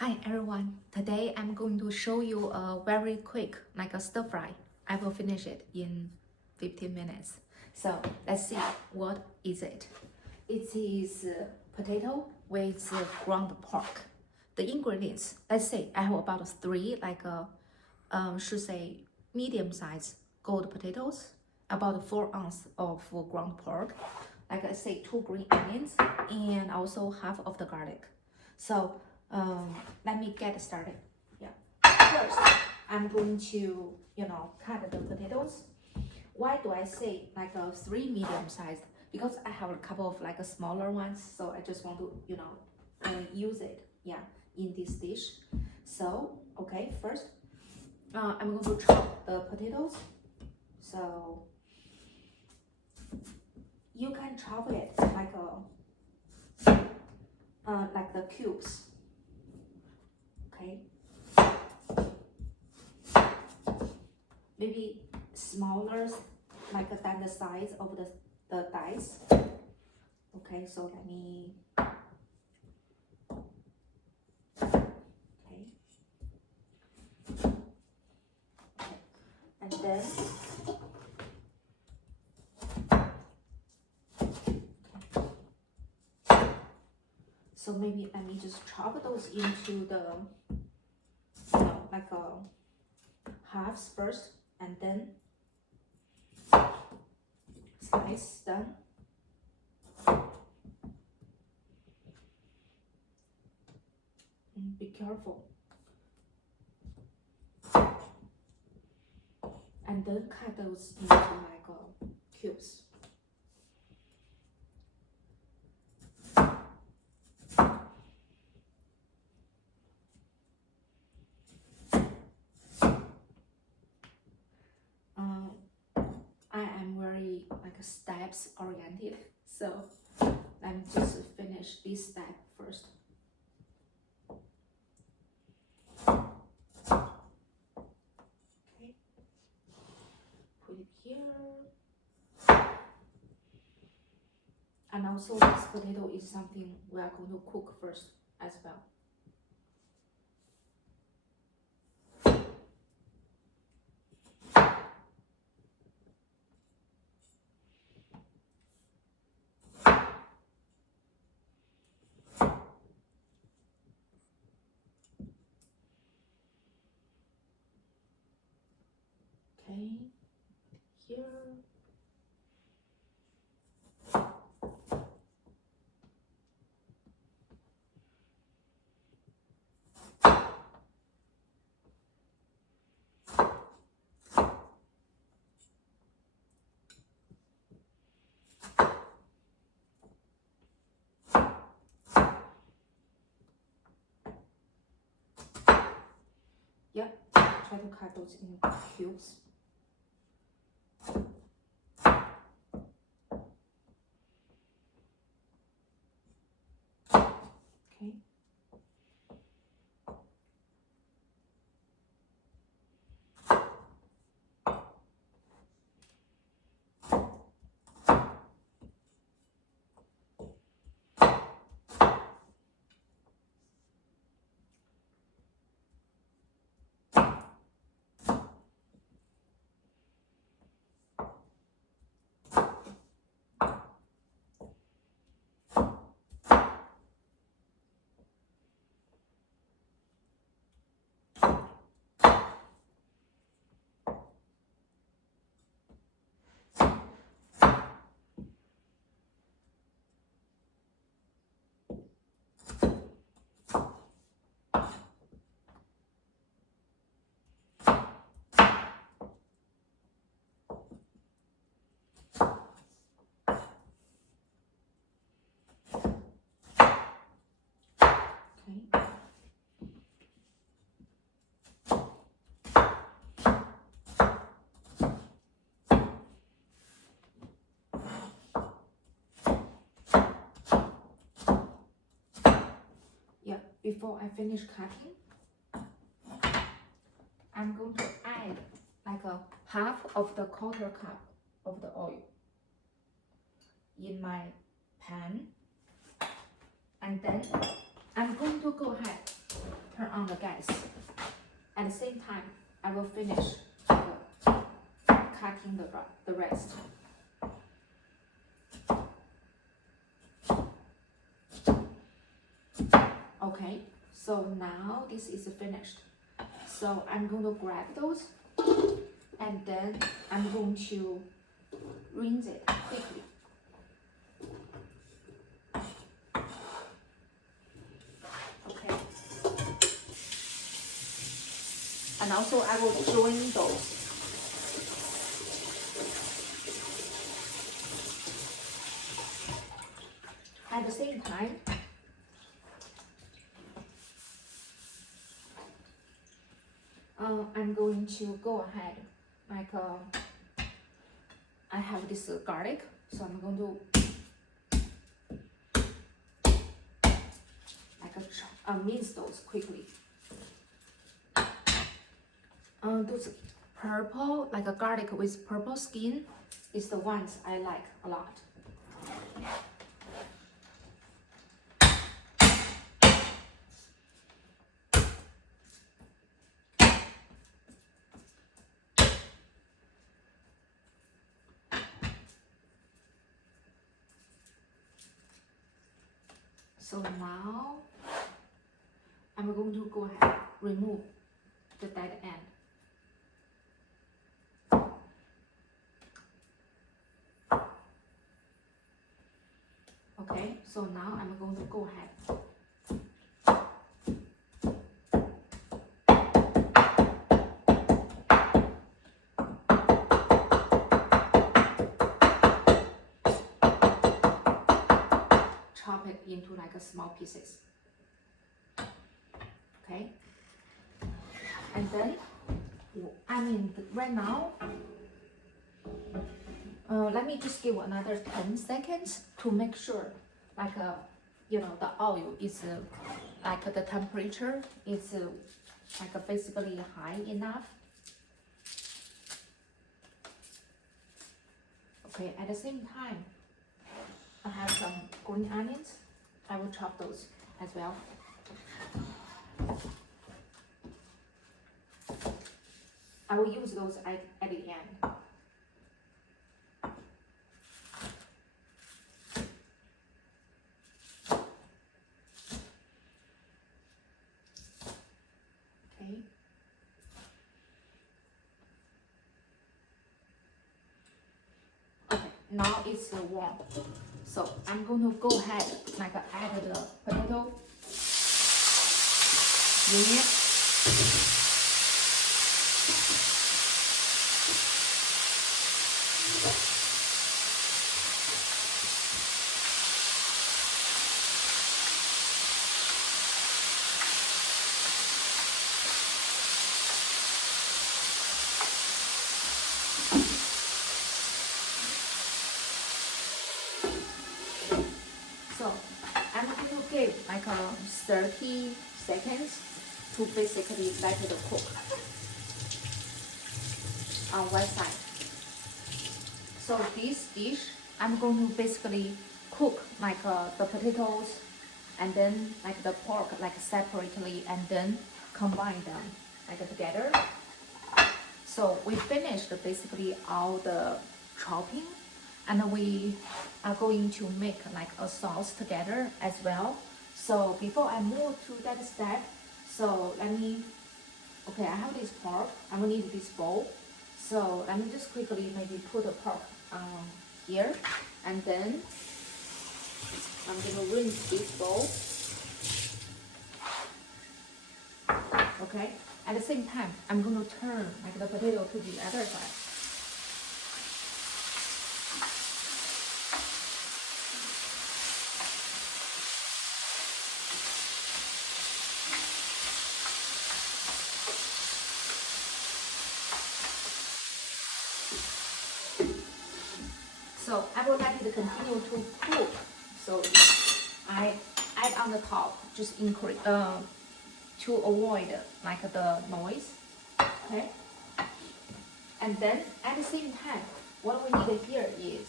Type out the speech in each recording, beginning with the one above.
Hi everyone, today I'm going to show you a very quick like a stir fry. I will finish it in 15 minutes. So let's see what is it. It is potato with ground pork. The ingredients, let's say I have about three should say medium size gold potatoes, about 4 ounces of ground pork, like I say 2 green onions, and also half of the garlic. So let me get started. Yeah. First, I'm going to, cut the potatoes. Why do I say like a 3 medium sized? Because I have a couple of like a smaller ones, so I just want to, use it, yeah, in this dish. So, okay, first, I'm going to chop the potatoes. So you can chop it like the cubes. Okay, maybe smaller, like than the size of the dice. Okay, so let me. Okay, and then. So maybe let me just chop those into the, like halves first, and then slice them. Be careful. And then cut those into like cubes. I am very like steps oriented, so let me just finish this step first. Okay, put it here. And also this potato is something we are going to cook first as well. Okay, here. Yep, try to cut those in cubes. Okay. Okay. Yeah, before I finish cutting, I'm going to add like a half of the quarter cup of the oil in my pan. And then I'm going to go ahead turn on the gas. At the same time, I will finish cutting the rest. Okay, so now this is finished. So I'm going to grab those and then I'm going to rinse it quickly. Okay. And also I will join those. At the same time, I'm going to go ahead, I have this garlic, so I'm going to mince those quickly. Those purple, like a garlic with purple skin, is the ones I like a lot. So now I'm going to go ahead remove the dead end. Okay, so now I'm going to go ahead. Chop it into like a small pieces. Okay, and then right now, let me just give another 10 seconds to make sure, the oil is the temperature is basically high enough. Okay, at the same time, I have some green onions. I will chop those as well. I will use those at the end. Okay. Okay, now it's warm. So I'm going to go ahead, add the potato in it. So I'm going to give 30 seconds to basically let it cook on one side. So this dish, I'm going to basically cook the potatoes and then the pork separately and then combine them together. So we finished basically all the chopping, and we are going to make a sauce together as well. So before I move to that step, so I have this pork, I will need this bowl. So let me just quickly maybe put the pork here, and then I'm gonna rinse this bowl. Okay, at the same time, I'm gonna turn the potato to the other side. So I will let it continue to cook. So I add on the top, just increase to avoid the noise. Okay. And then at the same time, what we need here is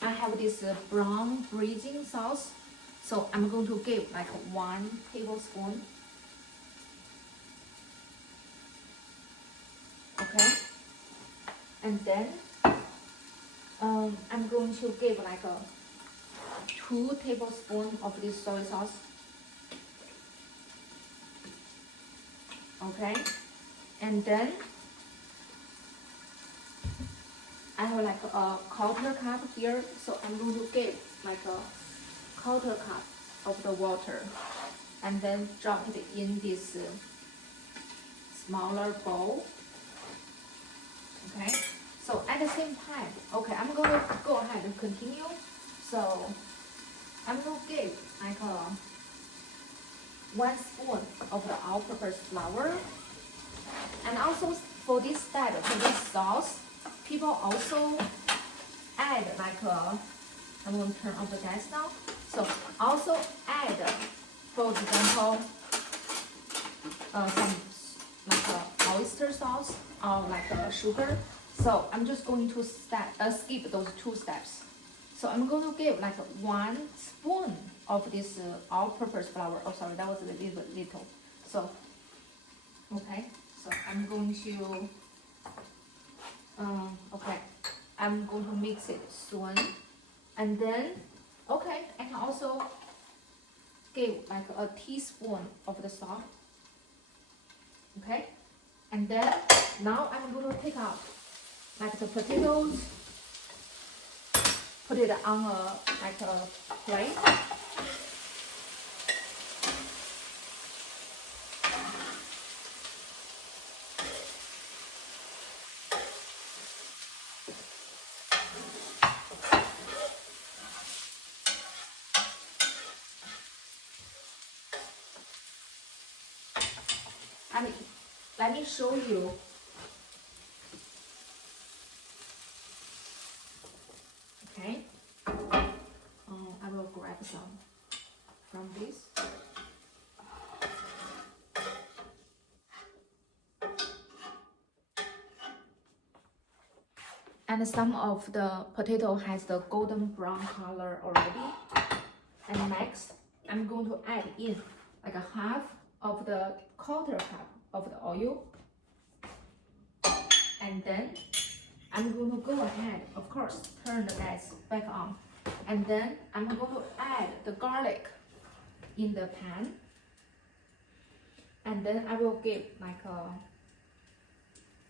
I have this brown braising sauce, so I'm going to give like 1 tablespoon. Okay, and then I'm going to give like 2 tablespoons of this soy sauce. Okay, and then I have like a 1/4 cup here, so I'm going to give like a 1/4 cup of the water, and then drop it in this smaller bowl. Okay, so at the same time, okay, I'm going to go ahead and continue. So I'm going to give like 1 spoon of the all-purpose flour, and also for this step, for this sauce, people also add like I'm going to turn off the gas now. So also add, for example, some like oyster sauce or like sugar. So I'm just going to skip those 2 steps. So I'm going to give like 1 spoon of this all-purpose flour. Oh, sorry, that was a little. So, okay, so I'm going to, okay, I'm going to mix it soon. And then, okay, I can also give like a teaspoon of the salt. Okay, and then now I'm going to take out like the potatoes, put it on like a plate. And let me show you. Okay, I will grab some from this. And some of the potato has the golden brown color already. And next, I'm going to add in like a half of the 1/4 cup of the oil. And then I'm going to go ahead, of course, turn the gas back on. And then I'm going to add the garlic in the pan. And then I will give like a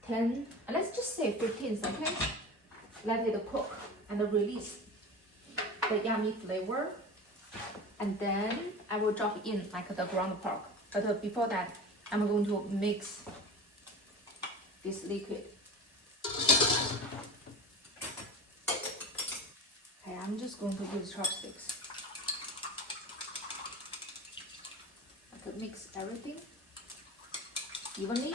10, let's just say 15 seconds. Let it cook and release the yummy flavor. And then I will drop in like the ground pork. But before that, I'm going to mix this liquid. Okay, I'm just going to use chopsticks. I could mix everything evenly.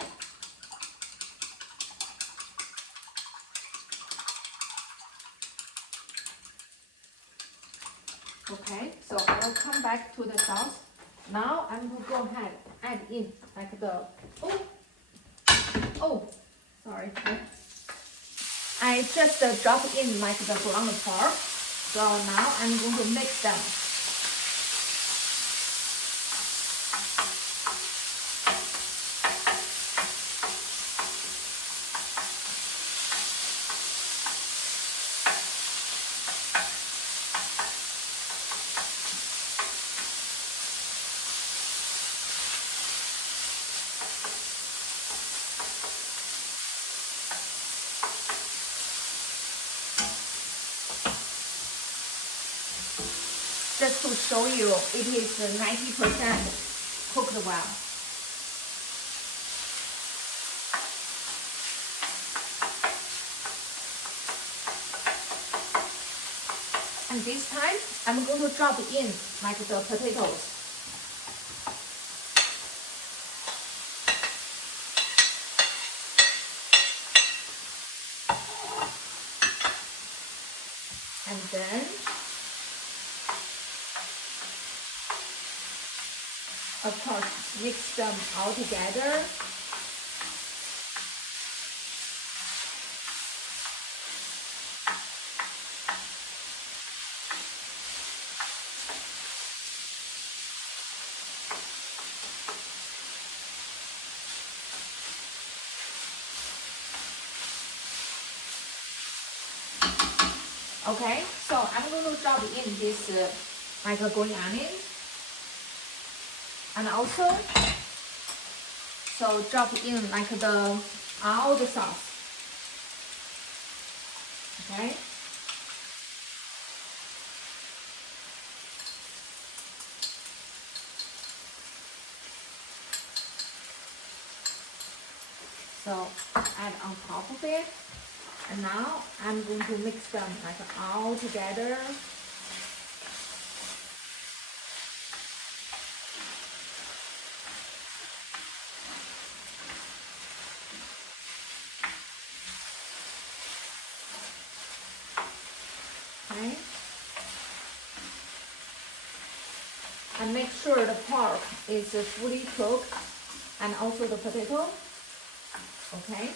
Okay, so I will come back to the sauce. Now I'm going to go ahead add in like the sorry. I just dropped in like the ground pork. So now I'm going to mix them. Just to show you, it is 90% cooked well. And this time, I'm going to drop in like the potatoes. And then, of course, mix them all together. Okay, so I'm going to drop in this like a green onion, and also so drop in like all the sauce. Okay. So add on top of it, and now I'm going to mix them like all together. Okay. And make sure the pork is fully cooked, and also the potato. Okay.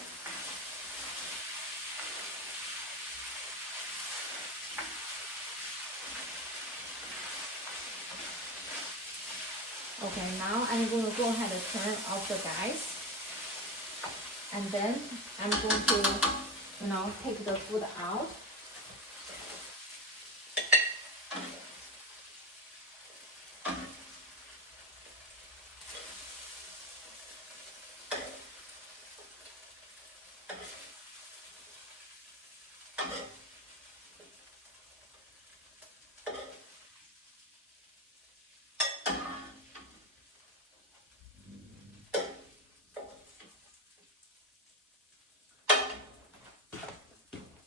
Okay, now I'm going to go ahead and turn off the gas. And then I'm going to, take the food out.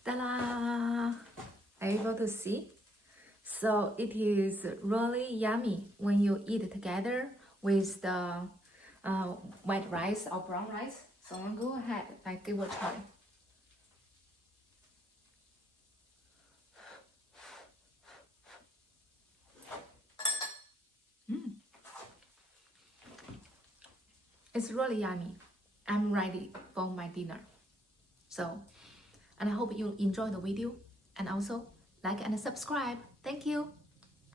Ta-da! Are you able to see? So it is really yummy when you eat together with the white rice or brown rice. So I'll go ahead and give it a try. It's really yummy. I'm ready for my dinner. So, and I hope you enjoy the video, and also like and subscribe. Thank you.